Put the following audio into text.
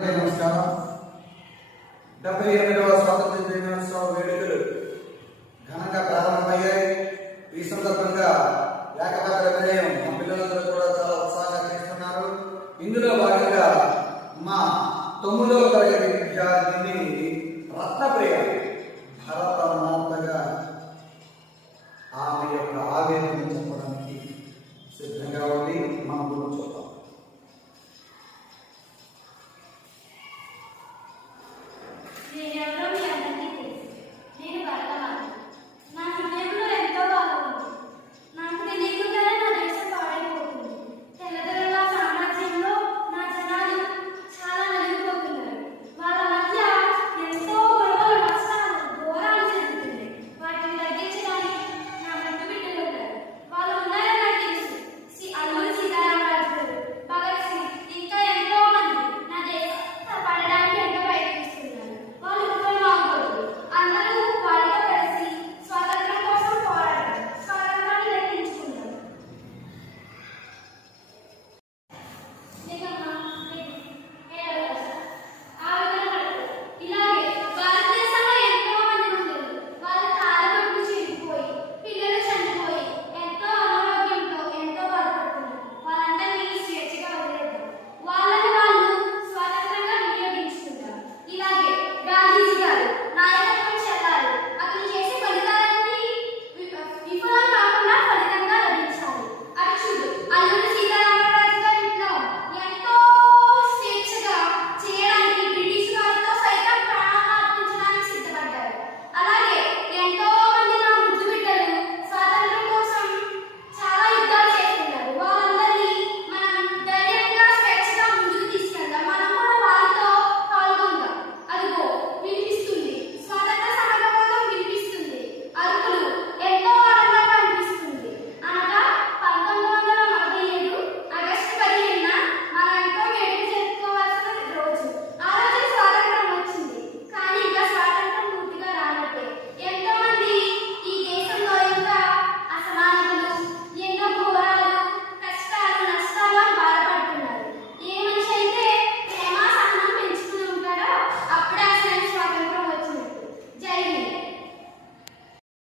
నమస్కారం. డెబ్బై ఎనిమిదవ స్వాతంత్ర దినోత్సవ వేడుకలు ఘనంగా ప్రారంభమయ్యాయి. ఈ సందర్భంగా ఏకపాత్ర వినయం మా పిల్లలందరూ కూడా చాలా ఉత్సాహంగా చేస్తున్నారు. ఇందులో భాగంగా మా తొమ్మిదవ తరగతి విద్యార్థిని రత్నప్రియ